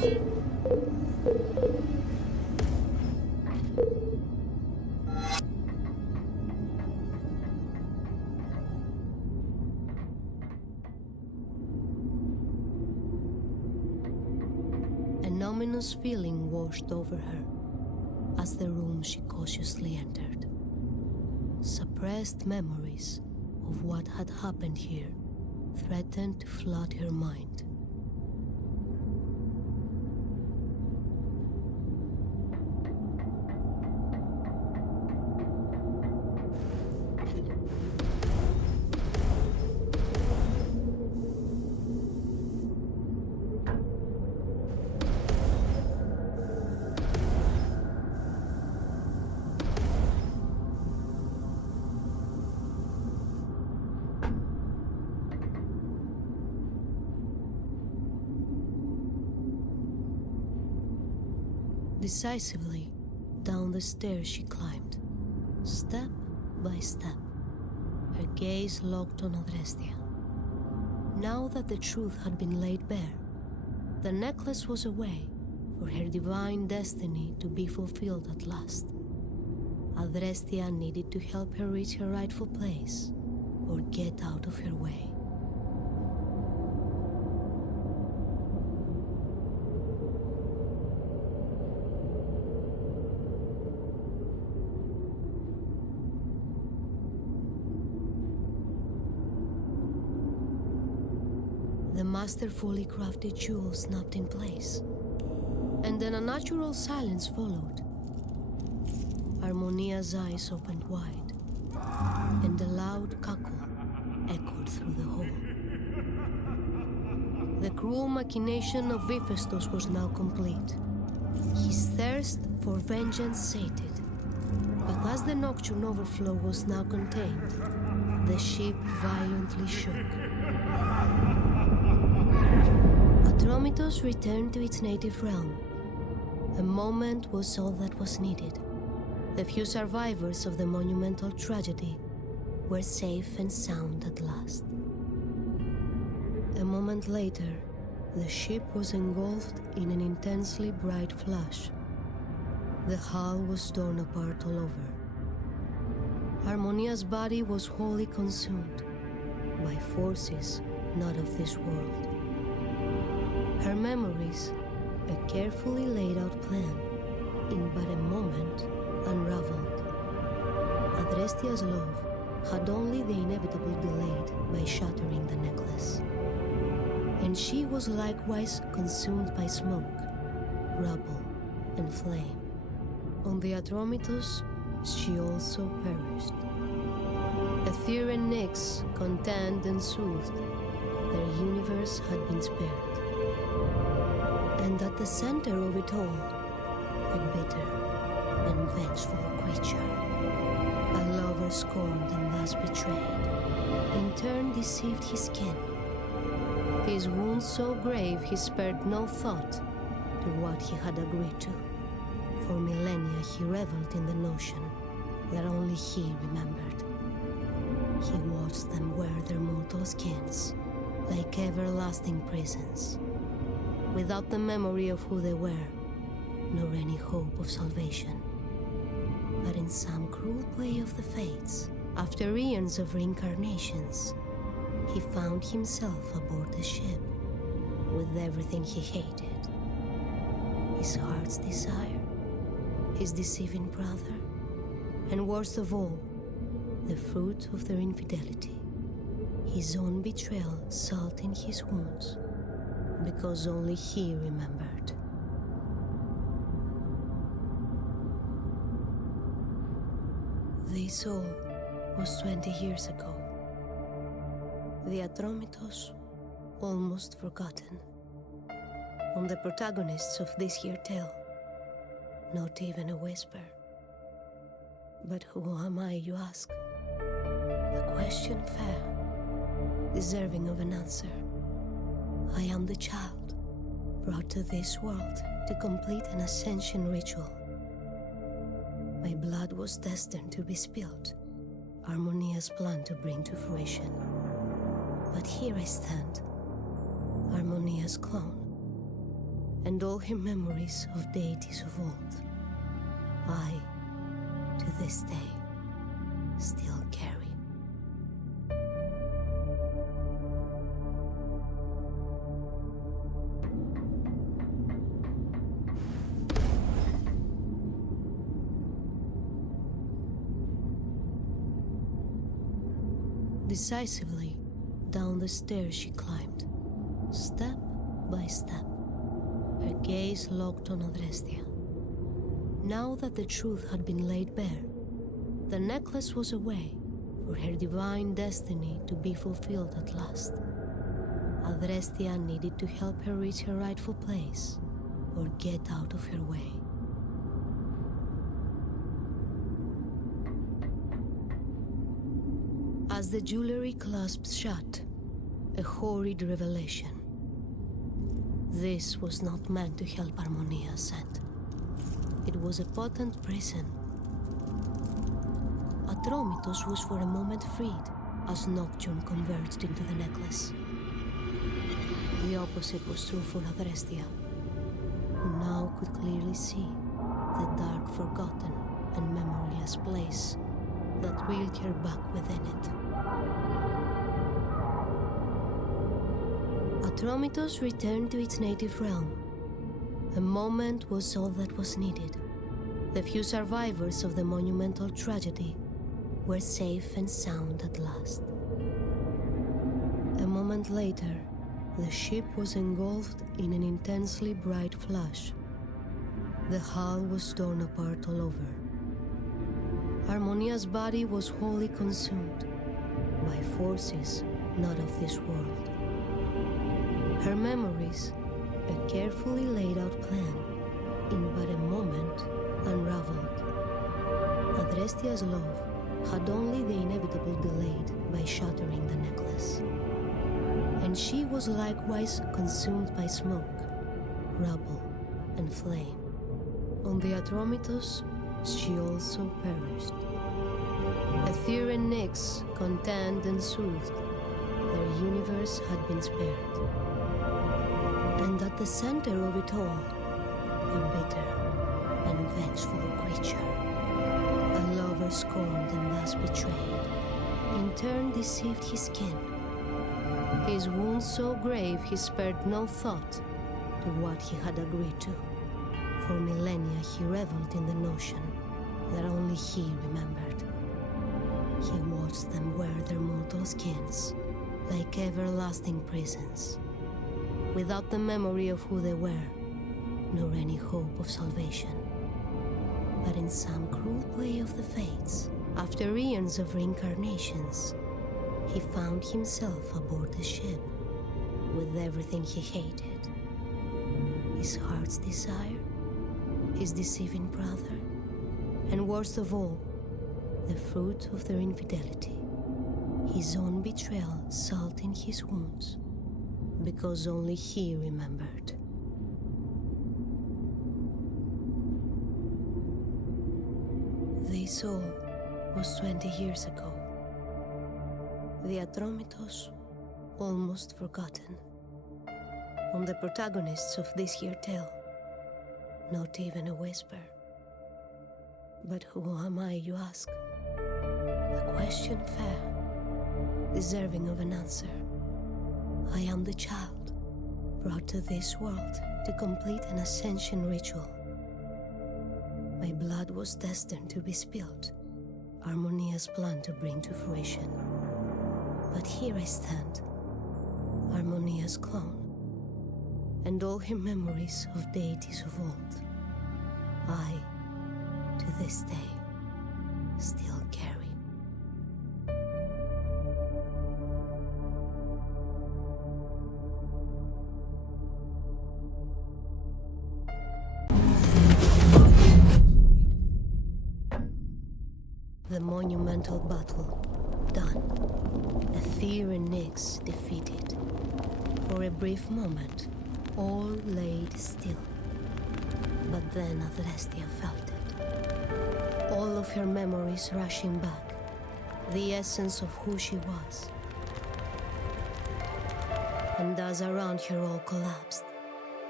An ominous feeling washed over her as the room she cautiously entered. Suppressed memories of what had happened here threatened to flood her mind. Decisively, down the stairs she climbed, step by step, her gaze locked on Adrestia. Now that the truth had been laid bare, the necklace was a way for her divine destiny to be fulfilled at last. Adrestia needed to help her reach her rightful place or get out of her way. The masterfully crafted jewel snapped in place, and then a natural silence followed. Harmonia's eyes opened wide, and a loud cackle echoed through the hall. The cruel machination of Hephaestus was now complete. His thirst for vengeance sated, but as the nocturne overflow was now contained, the ship violently shook. Atromitos returned to its native realm. A moment was all that was needed. The few survivors of the monumental tragedy were safe and sound at last. A moment later, the ship was engulfed in an intensely bright flash. The hull was torn apart all over. Harmonia's body was wholly consumed by forces not of this world. Her memories, a carefully laid out plan, in but a moment unraveled. Adrestia's love had only the inevitable delayed by shattering the necklace. And she was likewise consumed by smoke, rubble, and flame. On the Atromitos, she also perished. Aether and Nyx, content and soothed, their universe had been spared. And at the center of it all, a bitter and vengeful creature. A lover scorned and thus betrayed, in turn deceived his kin. His wounds so grave he spared no thought to what he had agreed to. For millennia he reveled in the notion that only he remembered. He watched them wear their mortal skins like everlasting prisons, without the memory of who they were, nor any hope of salvation. But in some cruel play of the fates, after eons of reincarnations, he found himself aboard the ship with everything he hated. His heart's desire, his deceiving brother, and worst of all, the fruit of their infidelity, his own betrayal salting his wounds, because only he remembered. This all was 20 years ago. The Atromitos almost forgotten. On the protagonists of this here tale, not even a whisper. But who am I, you ask? The question fair, deserving of an answer. I am the child, brought to this world to complete an ascension ritual. My blood was destined to be spilled, Harmonia's plan to bring to fruition. But here I stand, Harmonia's clone, and all her memories of deities of old, I, to this day, still carry. Decisively, down the stairs she climbed, step by step, her gaze locked on Adrestia. Now that the truth had been laid bare, the necklace was a way for her divine destiny to be fulfilled at last. Adrestia needed to help her reach her rightful place, or get out of her way. As the jewelry clasps shut, a horrid revelation. This was not meant to help Harmonia ascend. It was a potent prison. Atromitos was for a moment freed as Nocturne converged into the necklace. The opposite was true for Adrestia, who now could clearly see the dark, forgotten, and memoryless place that reeled her back within it. Atromitos returned to its native realm. A moment was all that was needed. The few survivors of the monumental tragedy were safe and sound at last. A moment later, the ship was engulfed in an intensely bright flash. The hull was torn apart all over. Harmonia's body was wholly consumed by forces not of this world. Her memories, a carefully laid out plan, in but a moment unraveled. Adrestia's love had only the inevitable delayed by shattering the necklace. And she was likewise consumed by smoke, rubble, and flame. On the Atromitos, she also perished. Aether and Nyx, content and soothed, their universe had been spared. And at the center of it all, a bitter and vengeful creature. A lover scorned and thus betrayed, in turn deceived his kin. His wounds so grave he spared no thought to what he had agreed to. For millennia he reveled in the notion that only he remembered. He watched them wear their mortal skins like everlasting prisons, without the memory of who they were, nor any hope of salvation. But in some cruel play of the fates, after eons of reincarnations, he found himself aboard the ship with everything he hated. His heart's desire, his deceiving brother, and worst of all, the fruit of their infidelity, his own betrayal salting his wounds, because only he remembered. This all was 20 years ago. The Atromitos almost forgotten. On the protagonists of this here tale, not even a whisper. But who am I, you ask? The question fair, deserving of an answer. I am the child, brought to this world to complete an ascension ritual. My blood was destined to be spilled, Harmonia's plan to bring to fruition. But here I stand, Harmonia's clone, and all her memories of deities of old, I, to this day, still carry. The monumental battle done. Aether and Nyx defeated. For a brief moment, all laid still. But then Adrestia felt it. All of her memories rushing back. The essence of who she was. And as around her all collapsed,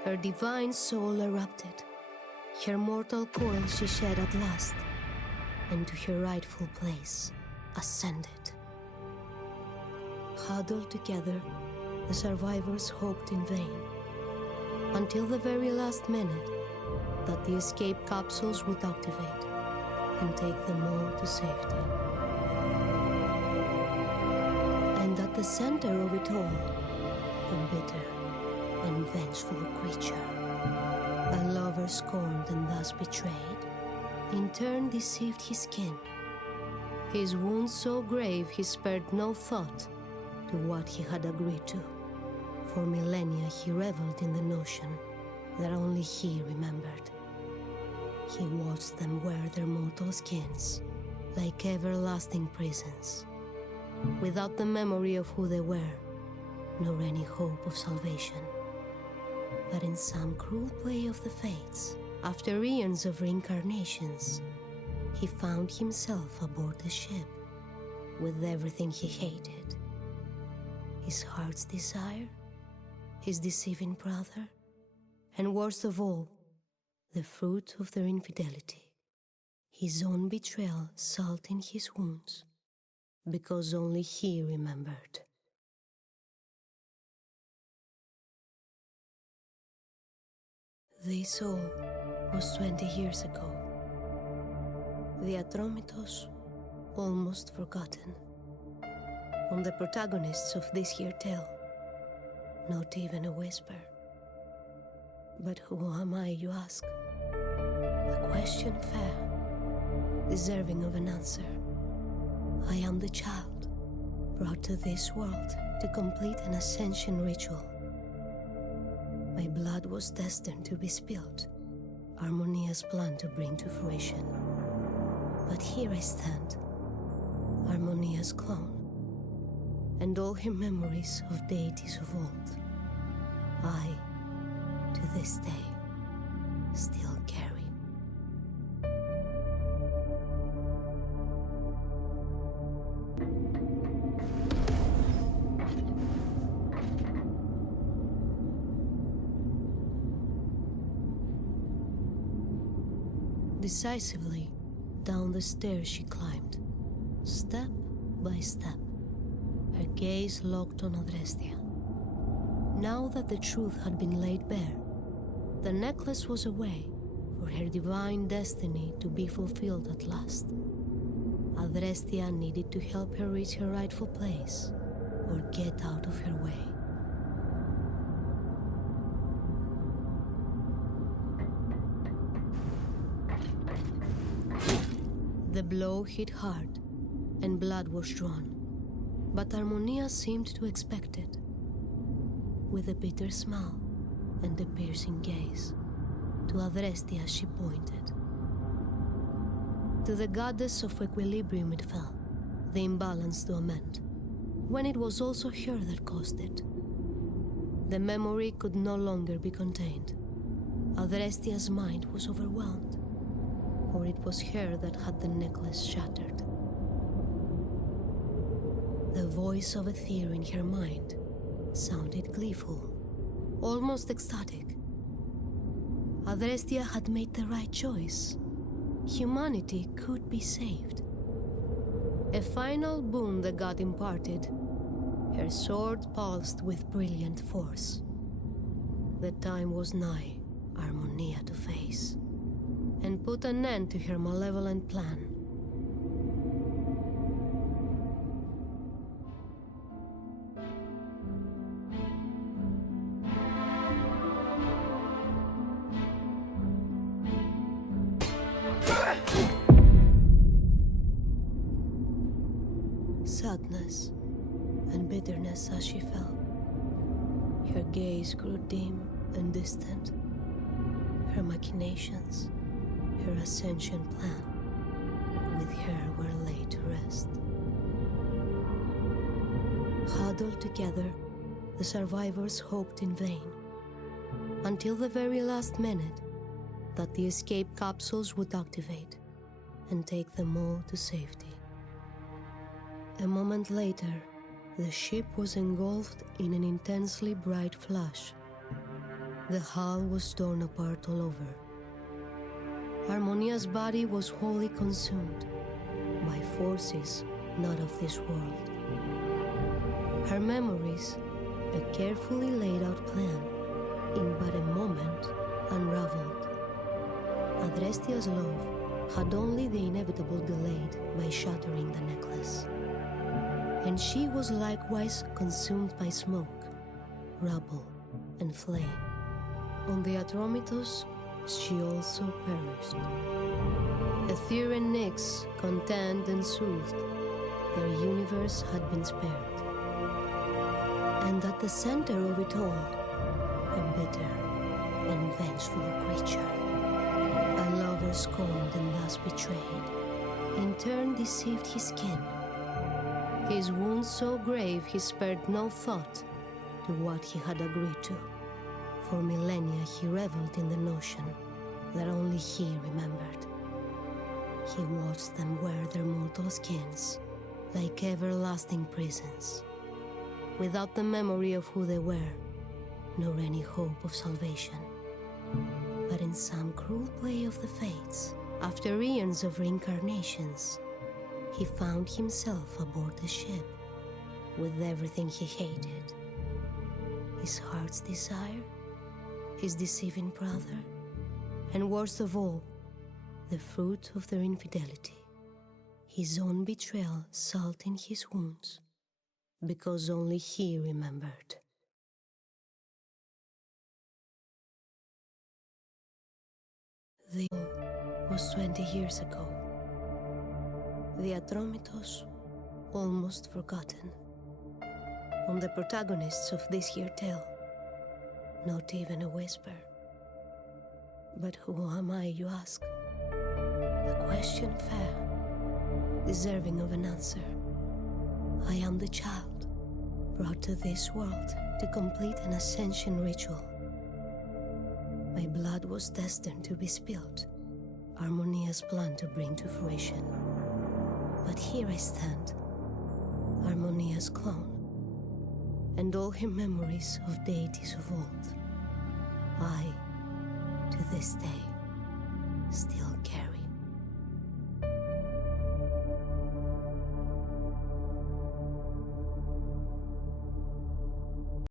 Her divine soul erupted. Her mortal coil she shed at last, and to her rightful place ascended. Huddled together, the survivors hoped in vain, until the very last minute that the escape capsules would activate and take them all to safety. And at the center of it all, a bitter and vengeful creature, a lover scorned and thus betrayed, in turn deceived his kin. His wounds so grave he spared no thought to what he had agreed to. For millennia he reveled in the notion that only he remembered. He watched them wear their mortal skins like everlasting prisons, without the memory of who they were, nor any hope of salvation. But in some cruel play of the fates, after eons of reincarnations, he found himself aboard the ship with everything he hated. His heart's desire, his deceiving brother, and worst of all, the fruit of their infidelity, his own betrayal salting his wounds, because only he remembered. This all was 20 years ago. The Atromitos almost forgotten. On the protagonists of this here tale, not even a whisper. But who am I, you ask? A question fair, deserving of an answer. I am the child, brought to this world to complete an ascension ritual. My blood was destined to be spilled, Harmonia's plan to bring to fruition. But here I stand, Harmonia's clone, and all her memories of deities of old, I, to this day, still carry. Decisively, down the stairs she climbed, step by step, her gaze locked on Adrestia. Now that the truth had been laid bare, the necklace was a way for her divine destiny to be fulfilled at last. Adrestia needed to help her reach her rightful place, or get out of her way. The blow hit hard, and blood was drawn, but Harmonia seemed to expect it. With a bitter smile and a piercing gaze, to Adrestia she pointed. To the goddess of equilibrium it fell, the imbalance to amend, when it was also her that caused it. The memory could no longer be contained. Adrestia's mind was overwhelmed, for it was her that had the necklace shattered. The voice of Aether in her mind sounded gleeful, almost ecstatic. Adrestia had made the right choice. Humanity could be saved. A final boon the god imparted. Her sword pulsed with brilliant force. The time was nigh, Harmonia to face, and put an end to her malevolent plan. Sadness and bitterness as she fell. Her gaze grew dim and distant. Her machinations, her ascension plan, with her were laid to rest. Huddled together, the survivors hoped in vain, until the very last minute that the escape capsules would activate and take them all to safety. A moment later, the ship was engulfed in an intensely bright flash. The hull was torn apart all over. Harmonia's body was wholly consumed by forces not of this world. Her memories, a carefully laid out plan, in but a moment unraveled. Adrestia's love had only the inevitable delayed by shattering the necklace. And she was likewise consumed by smoke, rubble, and flame. On the Atromitos, she also perished. Aether and Nyx, content and soothed, their universe had been spared. And at the center of it all, a bitter and vengeful creature. A lover scorned and thus betrayed, in turn deceived his kin. His wounds so grave he spared no thought to what he had agreed to. For millennia he reveled in the notion that only he remembered. He watched them wear their mortal skins like everlasting prisons, without the memory of who they were, nor any hope of salvation. But in some cruel play of the fates, after eons of reincarnations, he found himself aboard a ship with everything he hated. His heart's desire, his deceiving brother, and worst of all, the fruit of their infidelity, his own betrayal salting his wounds, because only he remembered. The was 20 years ago. The Atromitos almost forgotten. On the protagonists of this here tale, not even a whisper. But who am I, you ask? The question fair, deserving of an answer. I am the child, brought to this world to complete an ascension ritual. My blood was destined to be spilled, Harmonia's plan to bring to fruition. But here I stand, Harmonia's clone, and all her memories of deities of old, I, to this day, still carry.